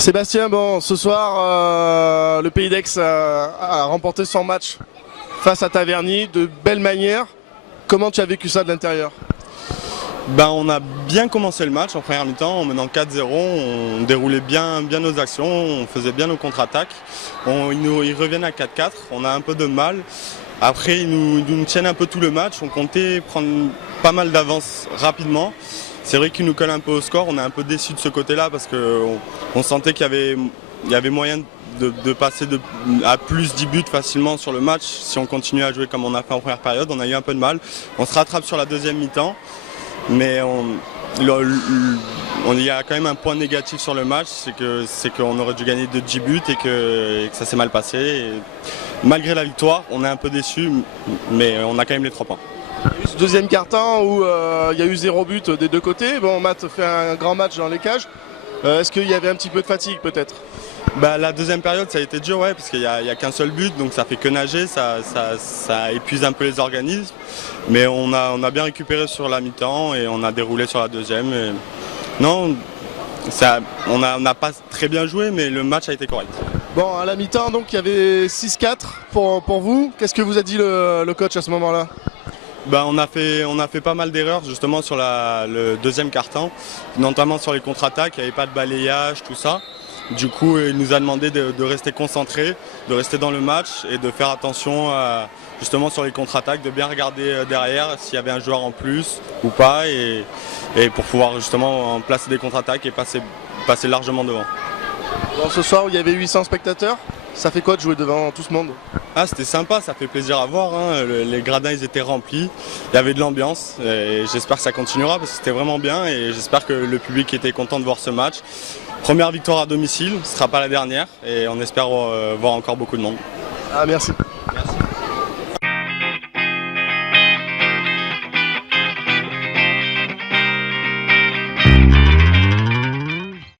Sébastien, bon, ce soir, le Pays d'Aix a remporté son match face à Taverny de belle manière. Comment tu as vécu ça de l'intérieur? On a bien commencé le match en première mi-temps, en menant 4-0, on déroulait bien nos actions, on faisait bien nos contre-attaques. Ils reviennent à 4-4, on a un peu de mal. Après, ils nous tiennent un peu tout le match, on comptait prendre pas mal d'avance rapidement. C'est vrai qu'ils nous collent un peu au score, on est un peu déçus de ce côté-là parce qu'on sentait qu'il y avait moyen de passer à plus 10 buts facilement sur le match. Si on continue à jouer comme on a fait en première période, on a eu un peu de mal. On se rattrape sur la deuxième mi-temps, mais il y a quand même un point négatif sur le match, c'est qu'on aurait dû gagner de 10 buts et que ça s'est mal passé. Et malgré la victoire, on est un peu déçus, mais on a quand même les 3 points. Il y a eu ce deuxième quart-temps où il y a eu 0 but des deux côtés. Bon, Matt fait un grand match dans les cages. Est-ce qu'il y avait un petit peu de fatigue peut-être? La deuxième période, ça a été dur, ouais, parce qu'il n'y a qu'un seul but, donc ça fait que nager, ça épuise un peu les organismes. Mais on a bien récupéré sur la mi-temps et on a déroulé sur la deuxième. Et non, on n'a pas très bien joué, mais le match a été correct. Bon, à la mi-temps, donc il y avait 6-4 pour vous. Qu'est-ce que vous a dit le coach à ce moment-là? On a fait pas mal d'erreurs justement sur le deuxième quart-temps, notamment sur les contre-attaques, il n'y avait pas de balayage, tout ça. Du coup, il nous a demandé de rester concentrés, de rester dans le match et de faire attention justement sur les contre-attaques, de bien regarder derrière s'il y avait un joueur en plus ou pas et pour pouvoir justement placer des contre-attaques et passer largement devant. Bon, ce soir, il y avait 800 spectateurs. Ça fait quoi de jouer devant tout ce monde? Ah, c'était sympa, ça fait plaisir à voir, hein. Les gradins ils étaient remplis, il y avait de l'ambiance et j'espère que ça continuera parce que c'était vraiment bien et j'espère que le public était content de voir ce match. Première victoire à domicile, ce ne sera pas la dernière et on espère voir encore beaucoup de monde. Ah, merci. Merci.